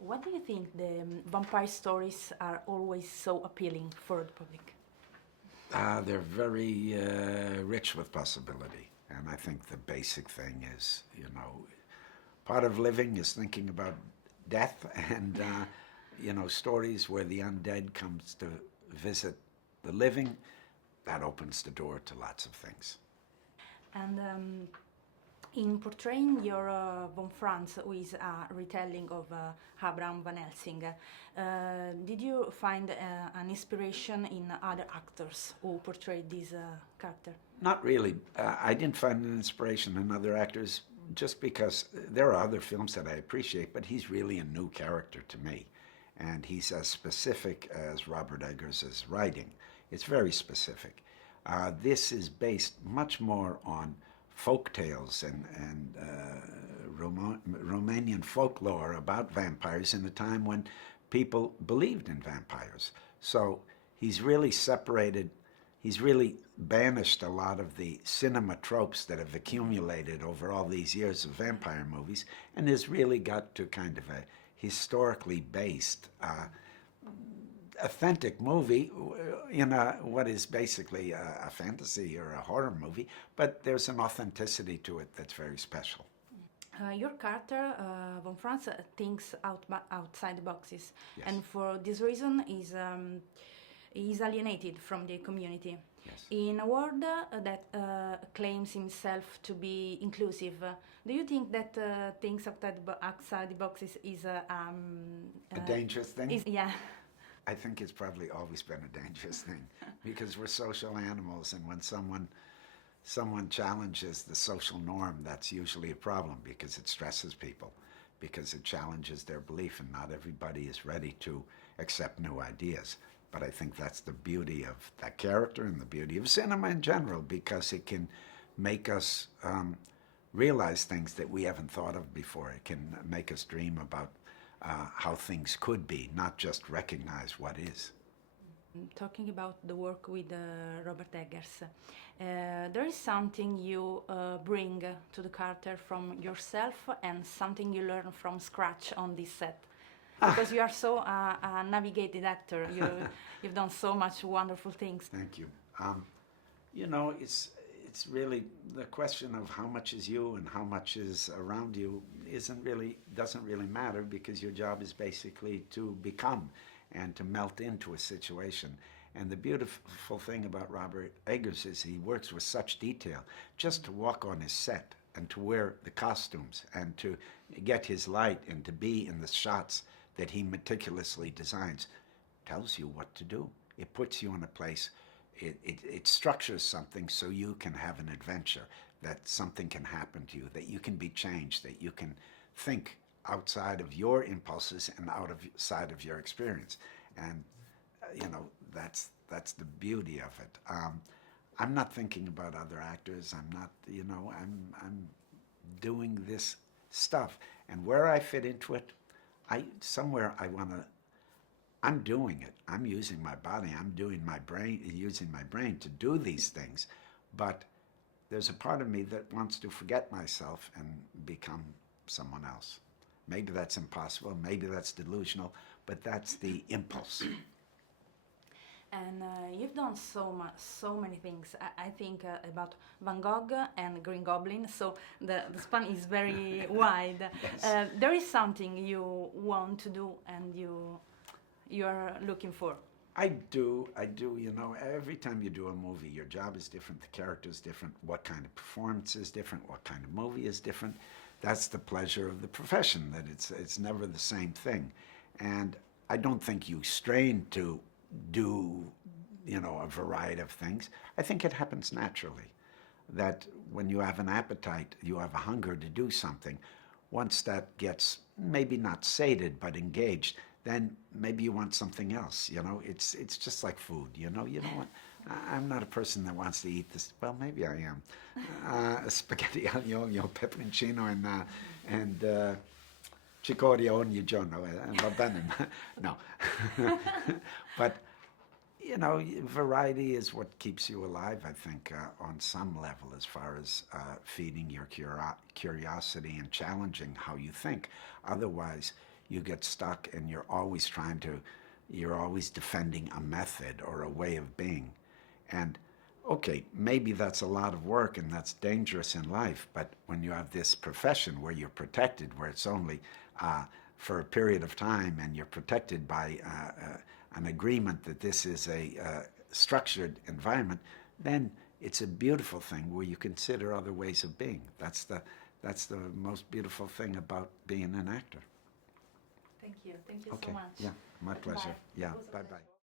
Why do you think the vampire stories are always so appealing for the public? They're very rich with possibility. And I think the basic thing is, you know, part of living is thinking about death and, you know, stories where the undead comes to visit the living, that opens the door to lots of things. And in portraying your Von Franz, who is a retelling of Abraham Van Helsing, did you find an inspiration in other actors who portrayed this character? Not really. I didn't find an inspiration in other actors just because there are other films that I appreciate, but he's really a new character to me. And he's as specific as Robert Eggers' writing. It's very specific. This is based much more on folk tales and Romanian folklore about vampires in a time when people believed in vampires. So he's really separated, he's really banished a lot of the cinema tropes that have accumulated over all these years of vampire movies and has really got to kind of a historically based authentic movie in what is basically a fantasy or a horror movie, but there's an authenticity to it that's very special. Your character, Von Franz, thinks outside the boxes, Yes. and for this reason is alienated from the community. Yes. In a world that claims himself to be inclusive, do you think that things outside the boxes is A dangerous thing? Yeah. I think it's probably always been a dangerous thing because we're social animals, and when someone challenges the social norm, that's usually a problem because it stresses people, because it challenges their belief, and not everybody is ready to accept new ideas. But I think that's the beauty of that character and the beauty of cinema in general, because it can make us realize things that we haven't thought of before. It can make us dream about how things could be, not just recognize what is. Talking about the work with Robert Eggers, there is something you bring to the character from yourself and something you learn from scratch on this set. Because you are so a navigated actor, you've done so much wonderful things. Thank you. You know, it's really the question of how much is you and how much is around you doesn't really matter, because your job is basically to become and to melt into a situation. And the beautiful thing about Robert Eggers is he works with such detail. Just to walk on his set and to wear the costumes and to get his light and to be in the shots that he meticulously designs tells you what to do. It puts you in a place. It structures something so you can have an adventure, that something can happen to you, that you can be changed, that you can think outside of your impulses and outside of your experience. And, you know, that's the beauty of it. I'm not thinking about other actors. I'm not, you know, I'm doing this stuff. And where I fit into it, I'm doing it. I'm using my body. I'm using my brain to do these things. But there's a part of me that wants to forget myself and become someone else. Maybe that's impossible. Maybe that's delusional. But that's the impulse. And you've done so many things. I think about Van Gogh and Green Goblin, so the span is very wide. Yes. There is something you want to do and you are looking for. I do, you know, every time you do a movie, your job is different, the character is different, what kind of performance is different, what kind of movie is different. That's the pleasure of the profession, that it's never the same thing. And I don't think you strain to do, you know, a variety of things. I think it happens naturally, that when you have an appetite, you have a hunger to do something. Once that gets maybe not sated, but engaged, then maybe you want something else, you know? It's just like food, you know what? I'm not a person that wants to eat this, well, maybe I am. Spaghetti aglio olio, peperoncino, and cicoria ogni giorno, va bene. No. But, you know, variety is what keeps you alive, I think, on some level, as far as feeding your curiosity and challenging how you think. Otherwise, you get stuck and you're always you're always defending a method or a way of being. And okay, maybe that's a lot of work and that's dangerous in life, but when you have this profession where you're protected, where it's only for a period of time and you're protected by an agreement that this is a structured environment, then it's a beautiful thing where you consider other ways of being. That's the most beautiful thing about being an actor. Thank you so Okay, much. yeah, my pleasure. Bye. Yeah, bye-bye.